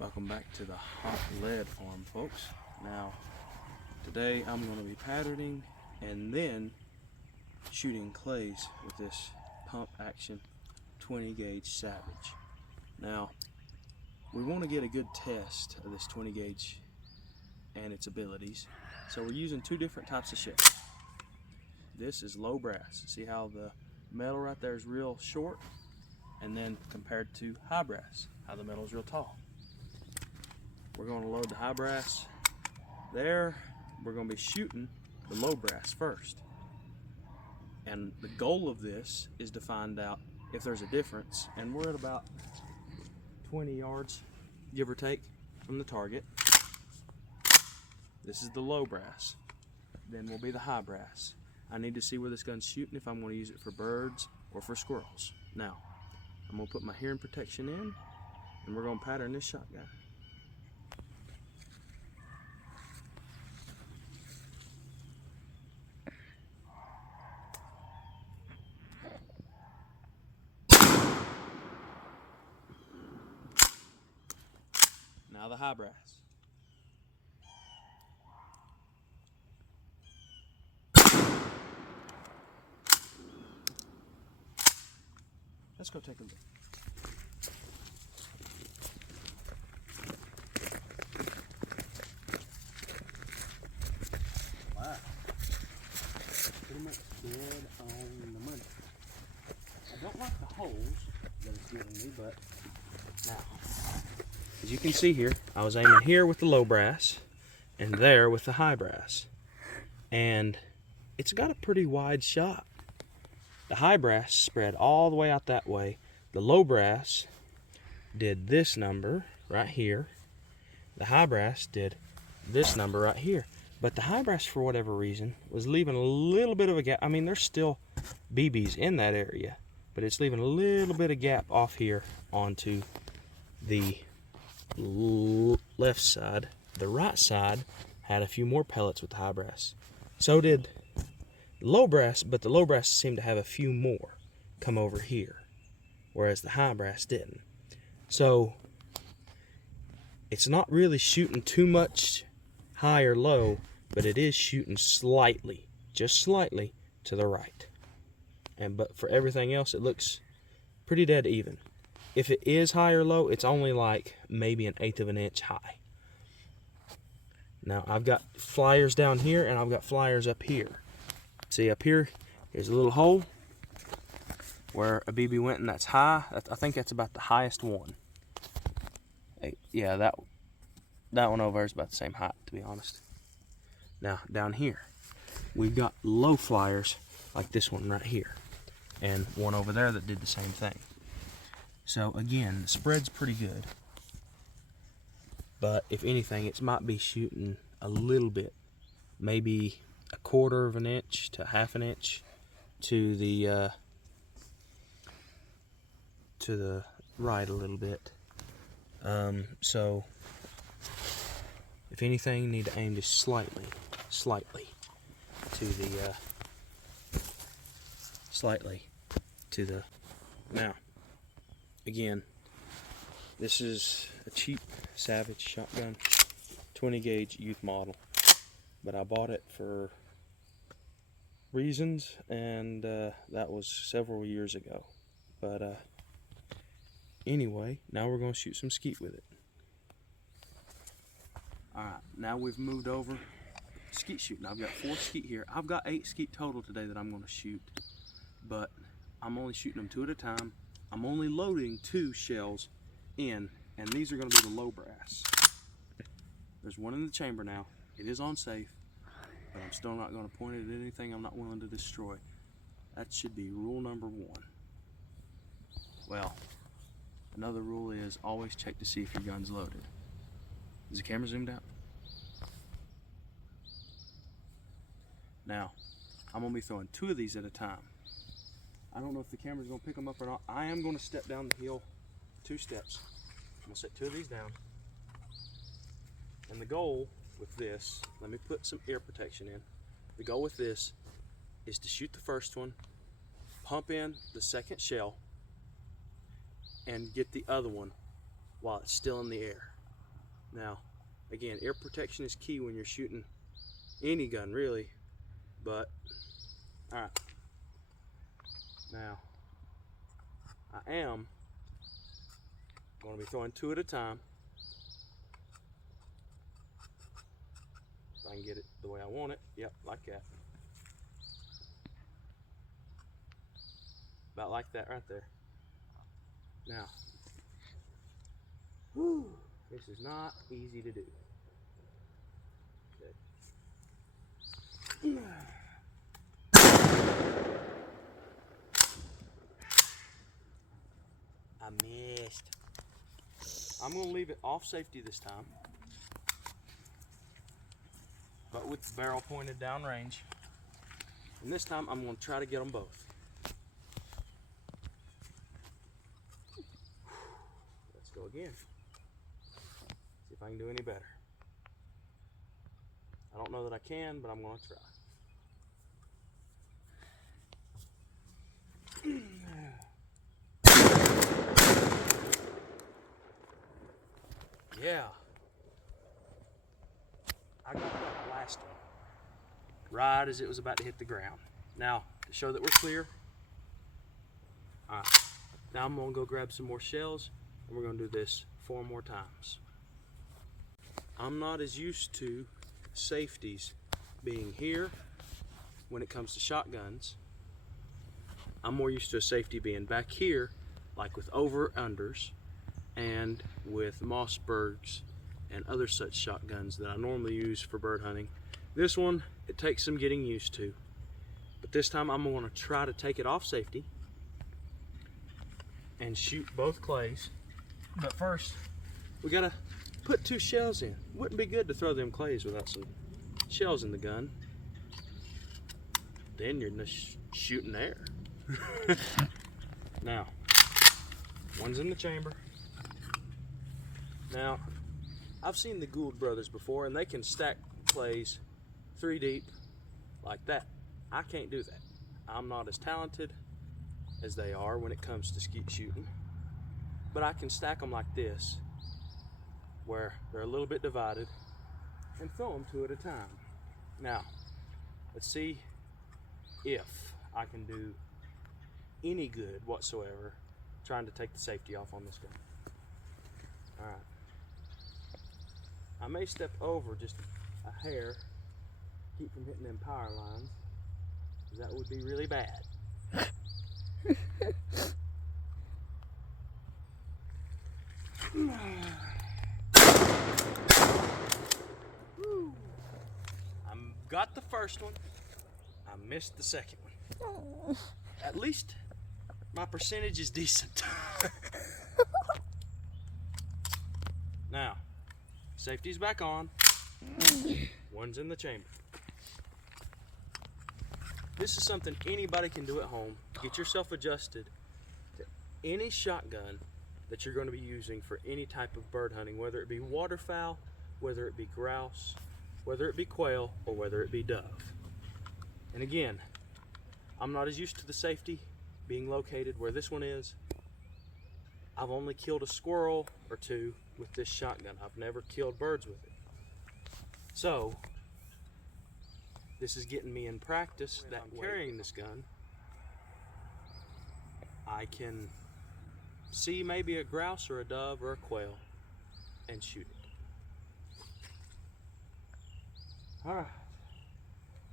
Welcome back to the Hot Lead Farm, folks. Now, today I'm going to be patterning and then shooting clays with this pump action 20 gauge Savage. Now, we want to get a good test of this 20 gauge and its abilities, so we're using two different types of shells. This is low brass. See how the metal right there is real short, and then compared to high brass, how the metal is real tall. We're going to load the high brass there. We're going to be shooting the low brass first. And the goal of this is to find out if there's a difference. And we're at about 20 yards, give or take, from the target. This is the low brass. Then will be the high brass. I need to see where this gun's shooting, if I'm going to use it for birds or for squirrels. Now, I'm going to put my hearing protection in, and we're going to pattern this shotgun. Now the high brass. Let's go take a look. Wow. Pretty much dead on the money. I don't like the holes that it's giving me, but now, as you can see here, I was aiming here with the low brass and there with the high brass. And it's got a pretty wide shot. The high brass spread all the way out that way. The low brass did this number right here. The high brass did this number right here. But the high brass, for whatever reason, was leaving a little bit of a gap. I mean, there's still BBs in that area, but it's leaving a little bit of gap off here onto the left side. The right side had a few more pellets with the high brass. So did low brass, but the low brass seemed to have a few more come over here, whereas the high brass didn't. So it's not really shooting too much high or low, but it is shooting slightly, just slightly to the right. But for everything else, it looks pretty dead even. If it is high or low, it's only like maybe 1/8 of an inch high. Now I've got flyers down here and I've got flyers up here. See up here, there's a little hole where a BB went, and that's high. I think that's about the highest one. Yeah, that one over there is about the same height, to be honest. Now down here, we've got low flyers like this one right here, and one over there that did the same thing. So again, the spread's pretty good, but if anything, it might be shooting a little bit, maybe 1/4 of an inch to 1/2 an inch to the right a little bit. So if anything, you need to aim just slightly to the now. Again, this is a cheap Savage shotgun, 20 gauge youth model, but I bought it for reasons, and that was several years ago. But anyway, now we're going to shoot some skeet with it. Alright, now we've moved over skeet shooting. I've got 4 skeet here. I've got 8 skeet total today that I'm going to shoot, but I'm only shooting them 2 at a time. I'm only loading 2 shells in, and these are going to be the low brass. There's one in the chamber now. It is on safe, but I'm still not going to point it at anything I'm not willing to destroy. That should be rule number 1. Well, another rule is always check to see if your gun's loaded. Is the camera zoomed out? Now, I'm going to be throwing 2 of these at a time. I don't know if the camera's going to pick them up or not. I am going to step down the hill 2 steps. I'm going to set 2 of these down. And the goal with this, let me put some ear protection in. The goal with this is to shoot the first one, pump in the second shell, and get the other one while it's still in the air. Now, again, ear protection is key when you're shooting any gun, really. But, all right. Now, I am going to be throwing 2 at a time. If I can get it the way I want it. Yep, like that. About like that right there. Now, whew, this is not easy to do. Okay. I missed. I'm going to leave it off safety this time, but with the barrel pointed down range. And this time I'm going to try to get them both. Let's go again. See if I can do any better. I don't know that I can, but I'm going to try. Yeah. I got that last one right as it was about to hit the ground. Now, to show that we're clear, alright, now I'm going to go grab some more shells and we're going to do this 4 more times. I'm not as used to safeties being here when it comes to shotguns. I'm more used to a safety being back here, like with over-unders and with Mossbergs and other such shotguns that I normally use for bird hunting. This one, it takes some getting used to. But this time I'm going to try to take it off safety and shoot both clays. But first, we gotta put 2 shells in. Wouldn't be good to throw them clays without some shells in the gun. Then you're just shooting air. Now, one's in the chamber. Now, I've seen the Gould brothers before, and they can stack clays 3 deep like that. I can't do that. I'm not as talented as they are when it comes to skeet shooting, but I can stack them like this, where they're a little bit divided, and throw them 2 at a time. Now, let's see if I can do any good whatsoever trying to take the safety off on this gun. All right. I may step over just a hair, keep from hitting them power lines, because that would be really bad. I got the first one, I missed the second one. At least my percentage is decent. Now, safety's back on. One's in the chamber. This is something anybody can do at home. Get yourself adjusted to any shotgun that you're going to be using for any type of bird hunting, whether it be waterfowl, whether it be grouse, whether it be quail, or whether it be dove. And again, I'm not as used to the safety being located where this one is. I've only killed a squirrel or 2 with this shotgun. I've never killed birds with it. So, this is getting me in practice that carrying this gun, I can see maybe a grouse or a dove or a quail and shoot it. All right,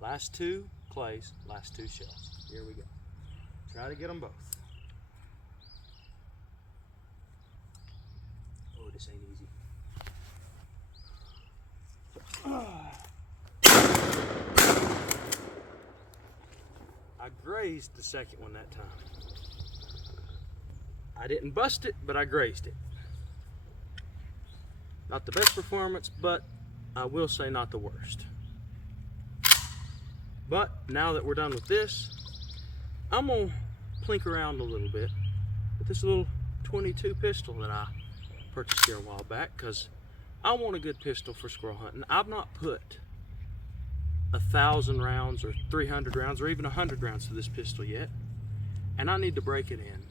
last 2 clays, last 2 shells. Here we go. Try to get them both. Oh, this ain't easy. I grazed the second one that time. I didn't bust it, but I grazed it. Not the best performance, but I will say not the worst. But now that we're done with this, I'm gonna plink around a little bit with this little 22 pistol that I purchased here a while back, because I want a good pistol for squirrel hunting. I've not put 1,000 rounds or 300 rounds or even 100 rounds to this pistol yet, and I need to break it in.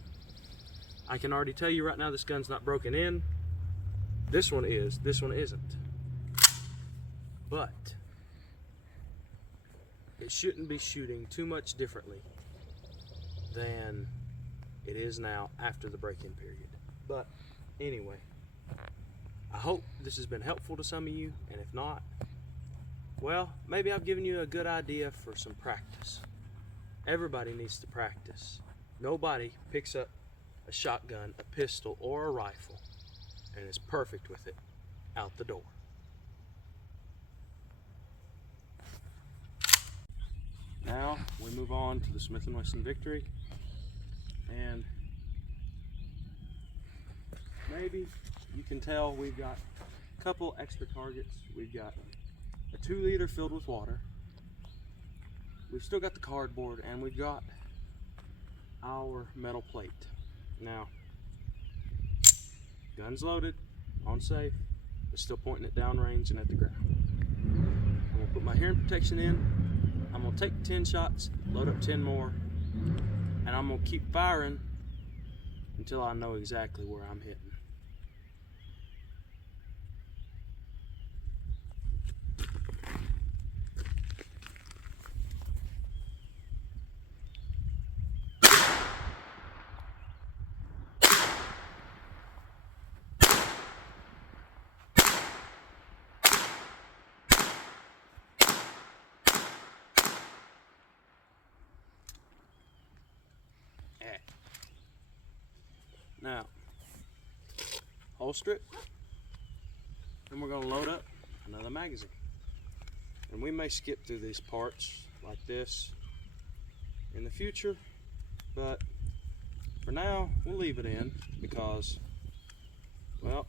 I can already tell you right now this gun's not broken in, This one is, this one isn't. But it shouldn't be shooting too much differently than it is now after the break-in period. But anyway, I hope this has been helpful to some of you, and if not, well, maybe I've given you a good idea for some practice. Everybody needs to practice. Nobody picks up a shotgun, a pistol, or a rifle and is perfect with it out the door. Now we move on to the Smith & Wesson Victory, and maybe you can tell we've got a couple extra targets. We've got a 2 liter filled with water. We've still got the cardboard, and we've got our metal plate. Now, gun's loaded, on safe, but still pointing it downrange and at the ground. I'm gonna put my hearing protection in. I'm gonna take 10 shots, load up 10 more, and I'm gonna keep firing until I know exactly where I'm hitting. Now, holster it, and we're going to load up another magazine. And we may skip through these parts like this in the future, but for now, we'll leave it in because, well,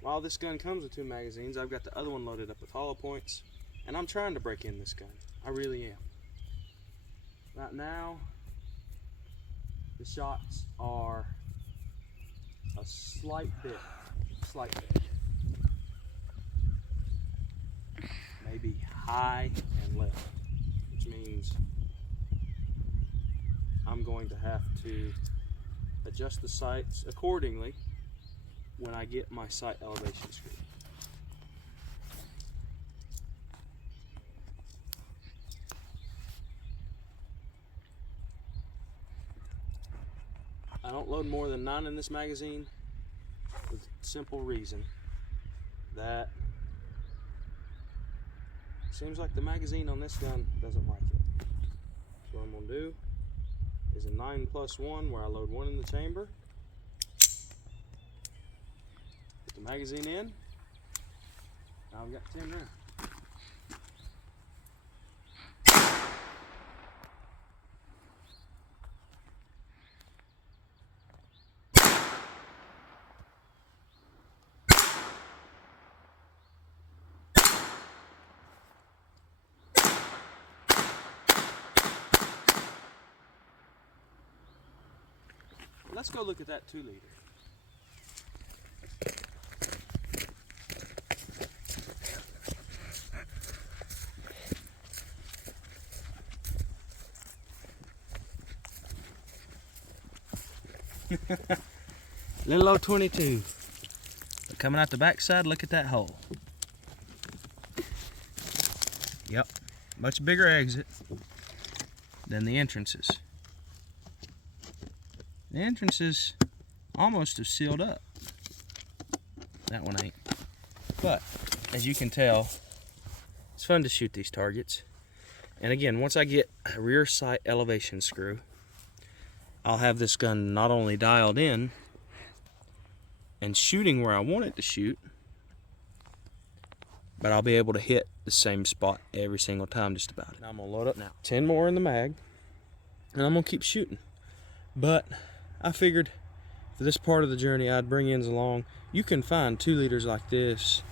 while this gun comes with 2 magazines, I've got the other one loaded up with hollow points, and I'm trying to break in this gun. I really am. Right now, the shots are a slight bit, maybe high and left, which means I'm going to have to adjust the sights accordingly when I get my sight elevation screw. I don't load more than 9 in this magazine for the simple reason that it seems like the magazine on this gun doesn't like it. So what I'm going to do is a 9+1 where I load 1 in the chamber, put the magazine in, now I've got 10 there. Let's go look at that 2 liter. Little old 22. But coming out the backside, look at that hole. Yep, much bigger exit than the entrances. The entrances almost have sealed up. That one ain't. But as you can tell, it's fun to shoot these targets. And again, once I get a rear sight elevation screw, I'll have this gun not only dialed in and shooting where I want it to shoot, but I'll be able to hit the same spot every single time just about. Now I'm gonna load up now. 10 more in the mag, and I'm gonna keep shooting. But I figured for this part of the journey I'd bring ends along. You can find 2 liters like this,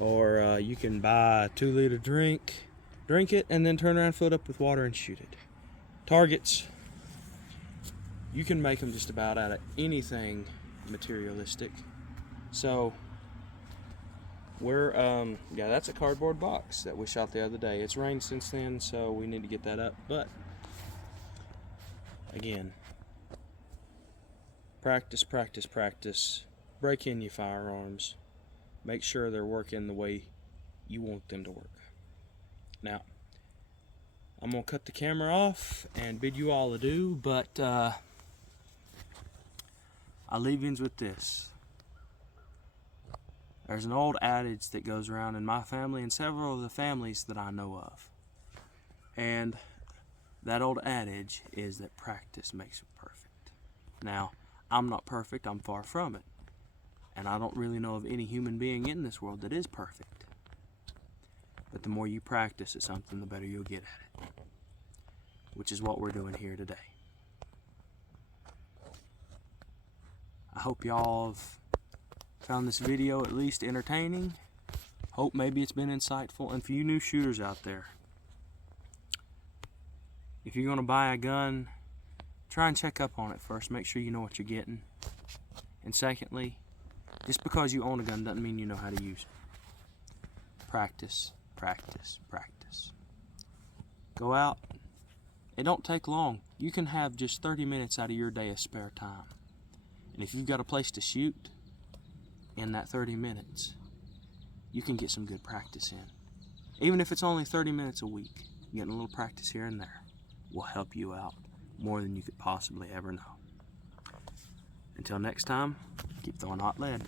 or you can buy a 2 liter drink it, and then turn around, fill it up with water and shoot it. Targets, you can make them just about out of anything materialistic. So we're, yeah, that's a cardboard box that we shot the other day. It's rained since then, so we need to get that up. But again, practice, practice, practice. break in your firearms, make sure they're working the way you want them to work. Now, I'm going to cut the camera off and bid you all adieu, but I'll leave you with this. There's an old adage that goes around in my family and several of the families that I know of. And that old adage is that practice makes perfect. Now, I'm not perfect, I'm far from it. And I don't really know of any human being in this world that is perfect. But the more you practice at something, the better you'll get at it. Which is what we're doing here today. I hope y'all have found this video at least entertaining. Hope maybe it's been insightful. And for you new shooters out there, if you're going to buy a gun, try and check up on it first. Make sure you know what you're getting. And secondly, just because you own a gun doesn't mean you know how to use it. Practice, practice, practice. Go out. It don't take long. You can have just 30 minutes out of your day of spare time. And if you've got a place to shoot in that 30 minutes, you can get some good practice in. Even if it's only 30 minutes a week, getting a little practice here and there will help you out more than you could possibly ever know. Until next time, keep throwing hot lead.